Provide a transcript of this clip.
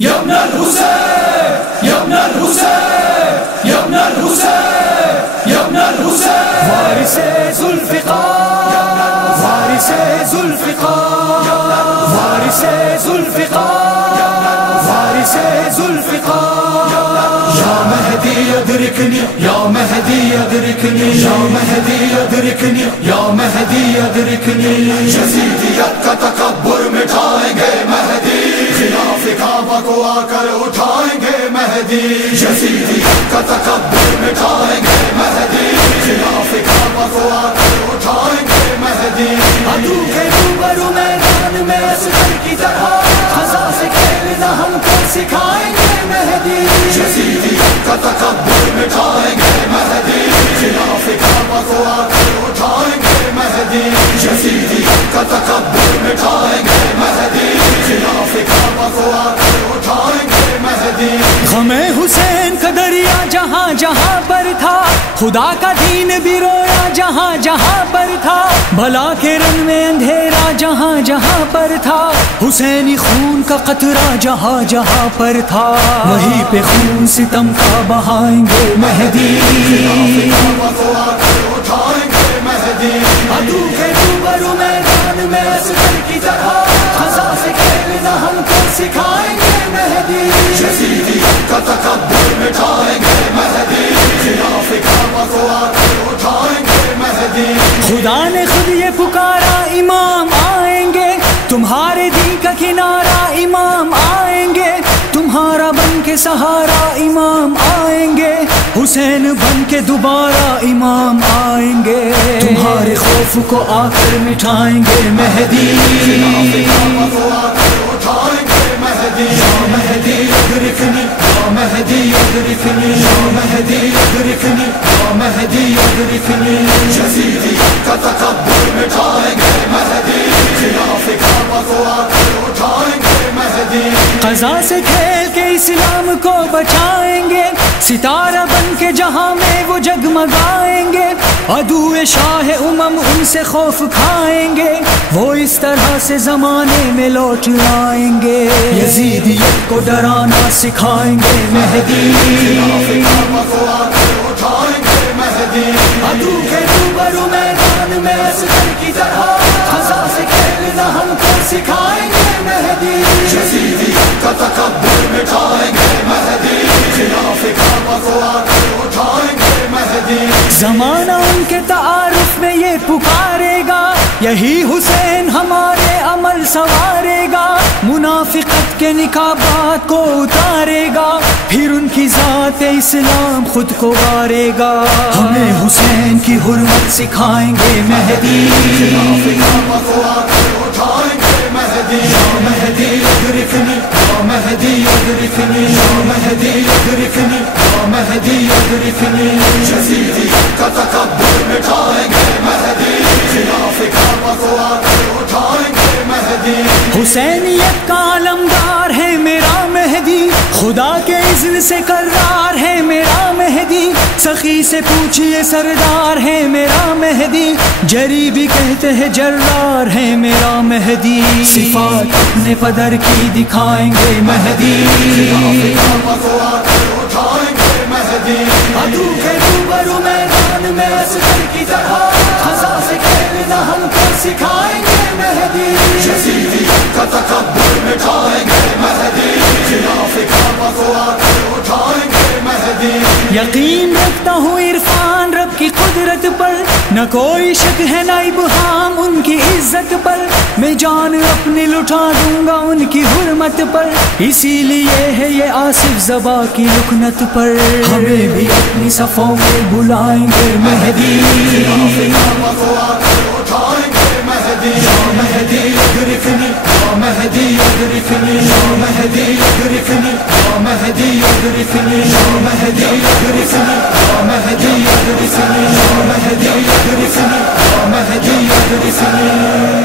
يا ابن الحسين يا ابن الحسين يا ابن الحسين يا ابن الحسين وارث ذوالفقار وارث ذوالفقار وارث ذوالفقار وارث ذوالفقار يا مهدي ادركني يا مهدي ادركني يا مهدي ادركني يا مهدي ادركني یزیدیت کا تکبر مٹائیں گے مہدی خلاف کعبہ کو آ کر اٹھائیں گے مہدی یزیدیت کا تکبر مٹائیں گے مہدی خلاف کعبہ کو آ کر اٹھائیں گے مہدی عدو کے روبرو میدان میں اصغر کی طرح خزاں سے کھیلنا ہم کو سکھائیں گے مہدی یزیدیت کا تکبر مٹائیں گے مہدی خلاف کعبہ کو آ کر اٹھائیں گے مہدی یزیدیت کا تکبر مٹائیں گے مہدی خلاف کعبہ کو آ کر اٹھائیں گے مہدی غم حسین کا دریا جہاں جہاں پر تھا خدا کا دین بھی رویا جہاں جہاں پر تھا بھلا کے رن میں اندھیرا جہاں جہاں پر تھا حسینی خون کا قطرہ جہاں جہاں پر تھا وہیں پہ خون ستم کا بہائیں گے مہدی کعبہ کو آ کر اٹھائیں گے مہدی عدو کے روبرو میدان میں اصغر کی طرح خزاں سے کھیلنا ہم کو سکھائیں گے مہدی یزیدیت کا تکبر مٹائیں گے مہدی خلاف کعبہ کو آ کر اٹھائیں گے مہدی خدا نے خود یہ پکارا امام آئیں گے تمہارے دین کا کنارہ امام آئیں گے تمہارا بن کے سہارا امام آئیں گے حسین بن کے دوبارہ امام آئیں گے تمہارے خوف کو آ کر مٹھائیں گے مہدی کعبہ کو آ کر اٹھائیں گے مہدی یا مہدی ادرکنی یا مہدی ادرکنی یا مہدی ادرکنی یا مہدی ادرکنی یزیدیت کا تکبر مٹائیں گے مہدی خلاف کعبہ کو آ کر اٹھائیں گے مہدی قضا سے کھیل کے اسلام کو بچائیں گے ستارہ بن کے جہاں میں وہ جگمگائیں گے عدو شاہ امم ان سے خوف کھائیں گے وہ اس طرح سے زمانے میں لوٹ آئیں گے یزیدیت کو ڈرانا سکھائیں گے مہدی کعبہ کو آ کر اٹھائیں گے مہدی عدو کے روبرو میدان میں اصغر کی طرح خزاں سے کھیلنا ہم کو سکھائیں گے مہدی یزیدیت کا تکبر مٹائیں گے مہدی خلاف کعبہ کو آ کر اٹھائیں گے مہدی زمانہ ان کے تعارف میں یہ پکارے گا یہی حسین ہمارے عمل سنوارے گا منافقت کے نقابات کو اتارے گا پھر ان کی ذات اسلام خود کو وارے گا ہمیں حسین کی حرمت سکھائیں گے مہدی کعبہ کو آ کر اٹھائیں گے مہدی یا مہدی ادرکنی یا مہدی ادرکنی یا مہدی ادرکنی یا مہدی ادرکنی یزیدیت کا تکبر مٹائیں گے مہدی خلاف کعبہ کو آ کر اٹھائیں گے مہدی حسینیت کا علمدار ہے میرا مہدی خدا کے اذن سے کرار ہے میرا مہدی سخی سے پوچھئے سردار ہے میرا مہدی جری بھی کہتے ہیں جرار ہے میرا مہدی صفات اپنے پدر کی دکھائیں گے مہدی کعبہ کو آ کر اٹھائیں گے مہدی عدو کے روبرو میدان میں اصغر کی طرح خزاں سے کھیلنا ہم کو سکھائیں گے مہدی یزیدیت کا تکبر مٹائیں گے مہدی خلاف کعبہ کو آ کر اٹھائیں گے مہدی یقین رکھتا ہوں عرفان رب کی قدرت پر نہ کوئی شک ہے نہ ابہام ان کی عزت پر میں جان اپنی لٹا دوں گا ان کی حرمت پر اسی لیے ہے یہ آصف زبا کی لکنت پر ہمیں بھی اپنی صفوں میں بلائیں گے مہدی کعبہ کو آ کر اٹھائیں گے مہدی یا مہدی ادرکنی یا مہدی ادرکنی یا مہدی ادرکنی یا مہدی ادرکنی یا مہدی ادرکنی یا مہدی ادرکنی یا مہدی ادرکنی یا مہدی ادرکنی